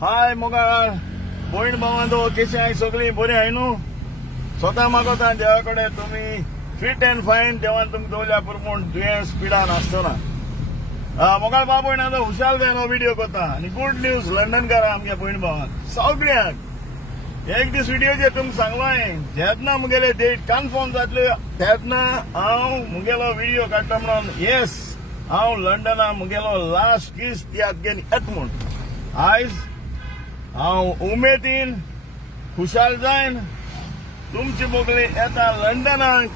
हाय मोगाळ भयण भावांदो कशी आहाय सगळीं बरी आहाय न्हू. स्वता मागोता देवा कडेन तुमी फिट अँड फायन देवान तुमकां दवरल्या पुरमूण दुयेंस पिडान आसतना मोगाळ भाव भयणांचो हुशाल जायनो व्हिडिओ करता आनी गुड न्यूज लंडनकारां आमगे भयण भावान सगळ्यांक एक दीस व्हिडिओचेर तुमकां सांगलो हांवें जेन्ना मुगेले डेट कन्फर्म जातल्यो तेन्ना हांव मुगेलो व्हिडिओ काडटा म्हणून येस हांव लंडना मुगेलो लास्ट किस तियात्र घेवन येता म्हूण. आयज हांव उमेदीन खुशाल जायन तुमची मोगली येता लंडनाक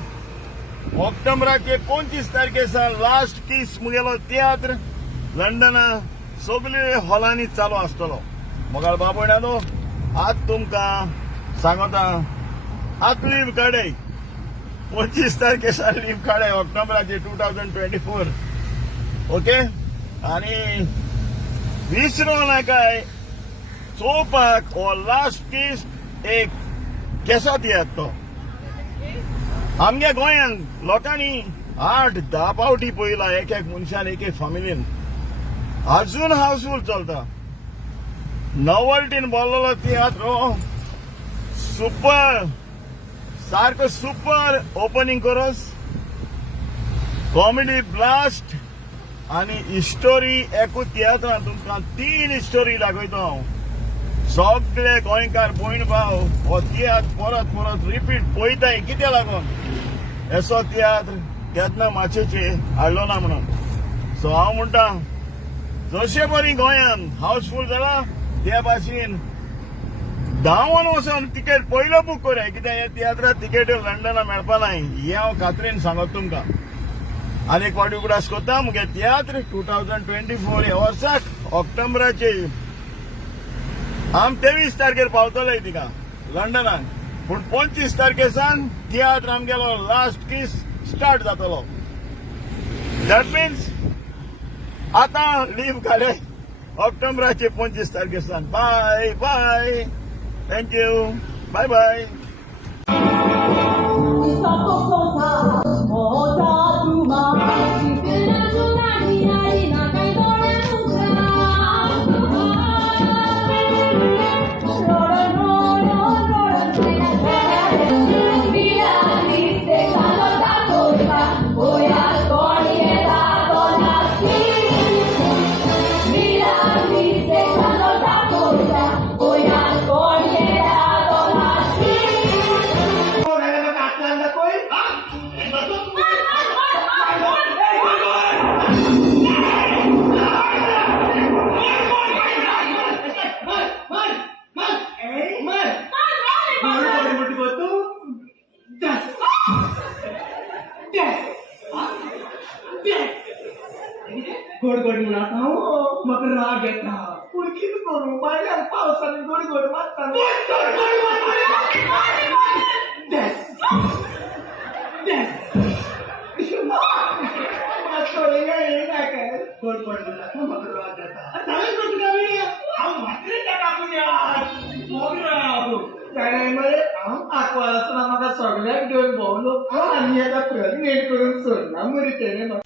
ऑक्टोबराचे 25 तारखेसान लास्ट किस मुगेलो तियात्र लंडना सगळ्या हॉलांनी चालू आसतलो. मोगाळ बाबण्यानो आज तुमकां सांगता आत लीव काडय 25 तारखेसान लीव काडय ऑक्टोबराचे 2024 ओके. आनी विसरो नाकाय चोवपाक हो लास्ट किस एक केसो तियात्र तो आमगे गोंयांत लोकांनी 8-10 पावटी पळयला एक मनशान एक फॅमिलीन अजून हाऊसफुल चलता. नॉवल्टीन बोल्लोलो तियात्र सुपर सारको super opening chorus comedy blast आनी स्टोरी एकूच तियात्रान तुमकां 3 स्टोरी दाखयता हांव. सगळे गोंयकार भयण भाव हो तियात्र परत परत रिपीट पळयताय कित्या लागून असो तियात्र केन्ना माचयेचे हाडलो ना म्हणून. सो हांव म्हणटा जशे बरी गोंयान हाऊसफुल जाला त्या भाशेन धांवन वचून तिकेट पयलो बूक करया कित्याक हे तियात्राक तिकेट्यो लंडना मेळपा नाय हे हांव खात्रीन सांगता तुमकां. आनी एक फावटी उगडास करता मुगे तियात्र 2024 ह्या वर्साक ऑक्टोबराचे आम 23 तारखेर पावतले तिका लंडनाक पूण 25 तारखेसान तियात्र आमगेलो लास्ट किस स्टार्ट जातलो. दॅट मीन्स आतां लीव काडय ऑक्टोबराचे 25 तारखेसान. Bye bye thank you bye bye. गोड गोड म्हणत म्हाका राग येता पूण कितें करूं बायलांक पावसांत गोड गोड मारता. गोड गोड म्हणटा म्हाका राग येता हांव आकवार आसतना म्हाका सगळ्याक घेवन भोंवलो आनी आतां प्रेग्नेंट करून सोडना मरे तेणे.